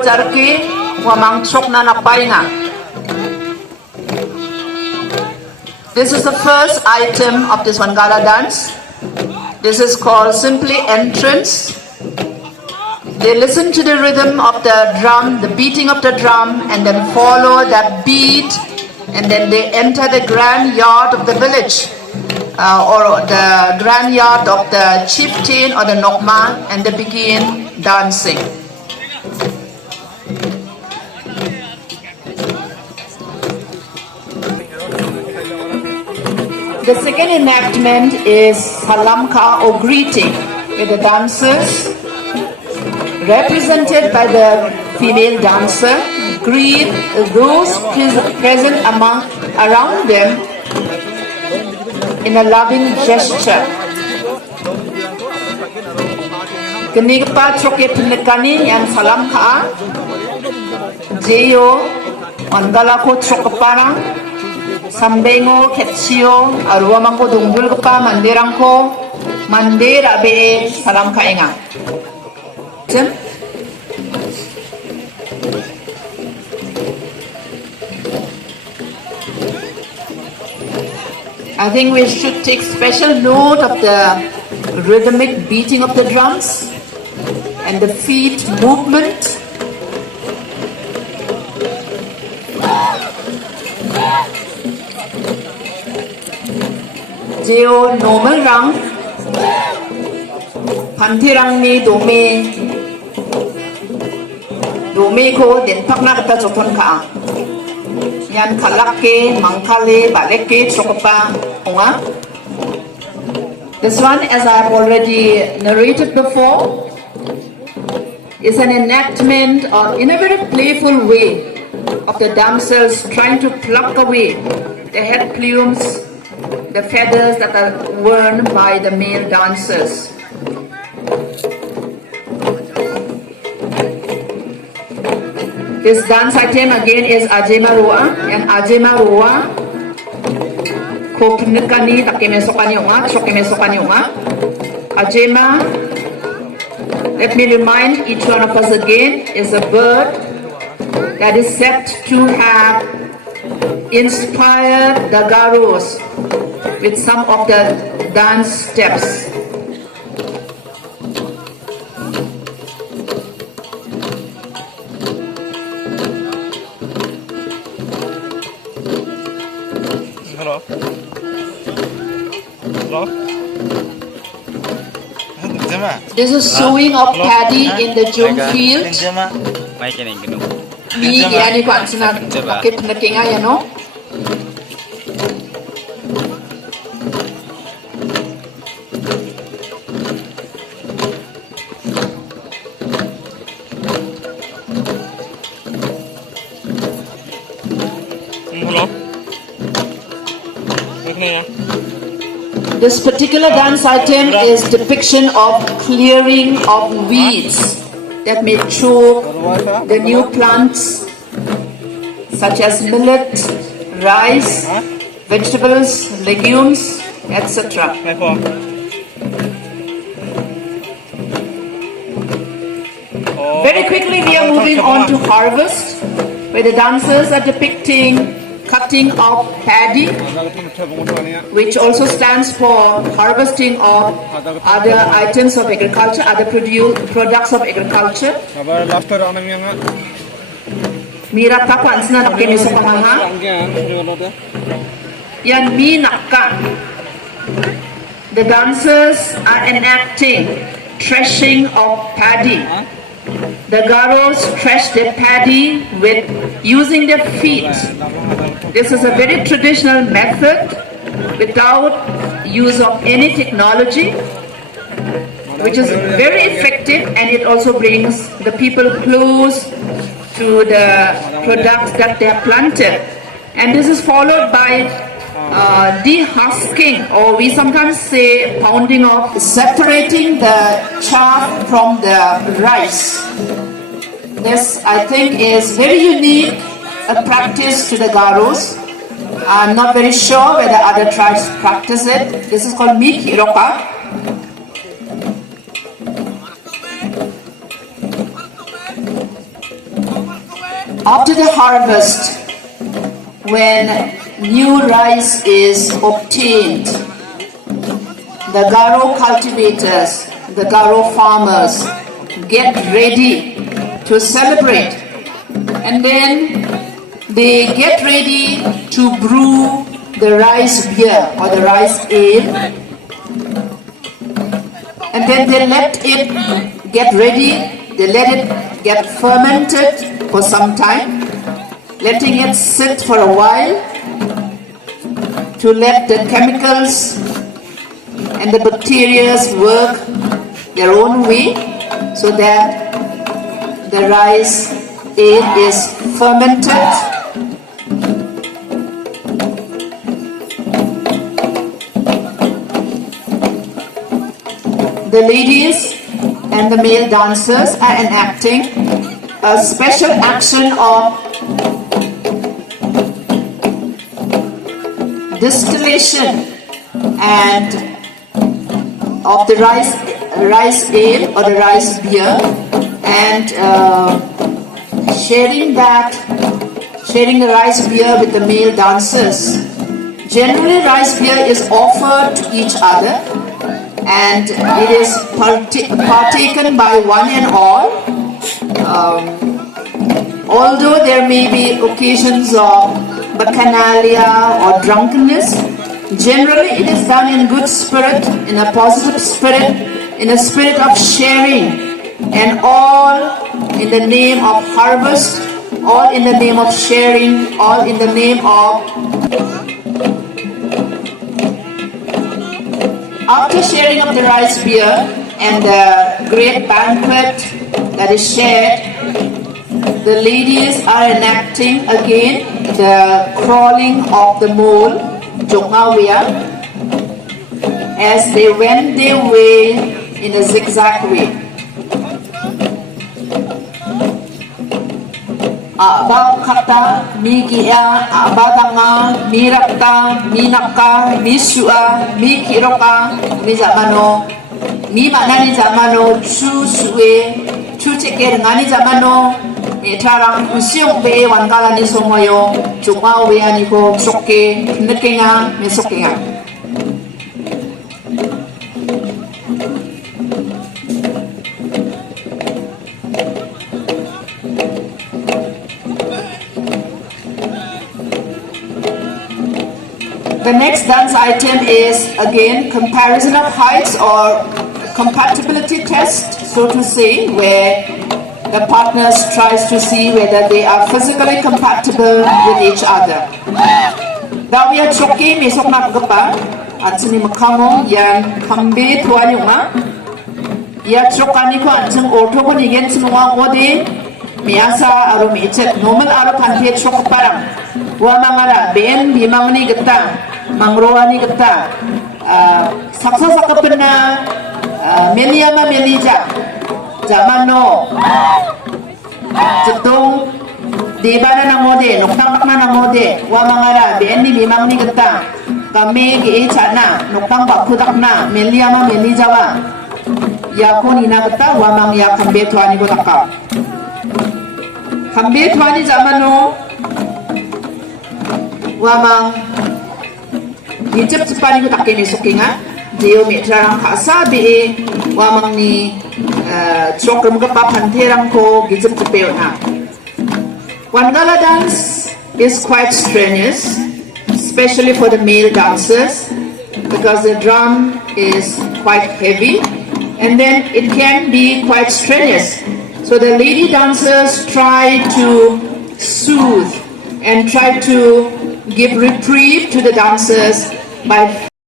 Jarki wamang chok na napay nga. This is the first item of this Wangala dance. This is called simply entrance. They listen to the rhythm of the drum, the beating of the drum, and then follow that beat, and then they enter the grand yard of the village, or the grand yard of the chieftain or the nokma, and they begin dancing. The second enactment is salamka or greeting, with the dancers represented by the female dancer greet those present around them in a loving gesture. Kenigpa choket nekani yang salamka jeyo Wangala ko chokapana sambengo ketsio aruamang ko dunggul pa mandirang ko mandira be salam kainga. I think we should take special note of the rhythmic beating of the drums and the feet movement. Jeo normal rang pantirang ni dome ko den pakna kata joton ka yan kalake mangkale baleke chokpa onga. This one, as I have already narrated before, is an enactment or in a very playful way of the dancers trying to pluck away the head plumes, the feathers that are worn by the male dancers. This dance item again is Ajema Roa, and Ajema Roa ko kinekani takemesokani nga, chokemesokani nga. Ajema, let me remind each one of us again, is a bird that is said to have inspired the Garos with some of the dance steps. Hello. Hello. This is sowing of paddy in the June field. Ni yani ko ansina bakit nakinga yano. Hello. This particular dance item is depiction of clearing of weeds that may choke the new plants such as millet, rice, vegetables, legumes, etc. Very quickly we are moving on to harvest, where the dancers are depicting cutting of paddy, which also stands for harvesting of other items of agriculture, other products of agriculture. Mira tapan sina nakini sa pamaha. Yan mi nakka. The dancers are enacting threshing of paddy. The Garos thresh their paddy with using their feet. This is a very traditional method without use of any technology, which is very effective, and it also brings the people close to the products that they have planted. And this is followed by dehusking, or we sometimes say pounding off, separating the chaff from the rice. This, I think, is very unique a practice to the Garos. I'm not very sure whether other tribes practice it. This is called Mikiroka. After the harvest, when new rice is obtained, the Garo cultivators, the Garo farmers get ready to celebrate, and then they get ready to brew the rice beer or the rice ale, and then they let it get ready, they let it get fermented for some time, letting it sit for a while to let the chemicals and the bacteria work their own way so that the rice ale is fermented. The ladies and the male dancers are enacting a special action of distillation and of the rice ale or the rice beer, and sharing the rice beer with the male dancers. Generally, rice beer is offered to each other, and it is partaken by one and all. Although there may be occasions of bacchanalia or drunkenness, generally it is done in good spirit, in a positive spirit, in a spirit of sharing, and all in the name of harvest, all in the name of sharing, all in the name of... After sharing of the rice beer and the great banquet that is shared, the ladies are enacting again the crawling of the mole, Jokmawea, as they wend their way in a zigzag way. Abang kata, migia, abadanga, mirakta, minaka, misua, mikiroka, mizamano, mimana ni zamano, chu suwe, chu ceke ngani zamano, tarang usiong be Wangala ni somoyo, cuma wea ni ko soke, nekenga, mesokenga. The next dance item is again comparison of heights or compatibility test, so to say, where the partners tries to see whether they are physically compatible with each other. Daw ya choki mesok nak gapa at sini makango yang kambe tuan yung ma ya chokani ko anjung orto ko nigen sinuang ode miasa aro mecek normal aro kanpe chok parang wa mangara ben bimangni geta mangrowani geta saksa sakapena meliama melija zamano jetong debana nangode noktang na nangode wa mangara ben bimangni geta kami gi chana noktang bakudak na meliama melijawa ya ko nina geta wa mang ya kambe tuani ko takap kambe tuani zamano wamang Egypt sepani ko takin isukinga Dio metrang kasabi wamang ni chokram ka papanterang ko Egypt sepeo na. Wangala dance is quite strenuous, especially for the male dancers, because the drum is quite heavy and then it can be quite strenuous. So the lady dancers try to soothe and try to give reprieve to the dancers by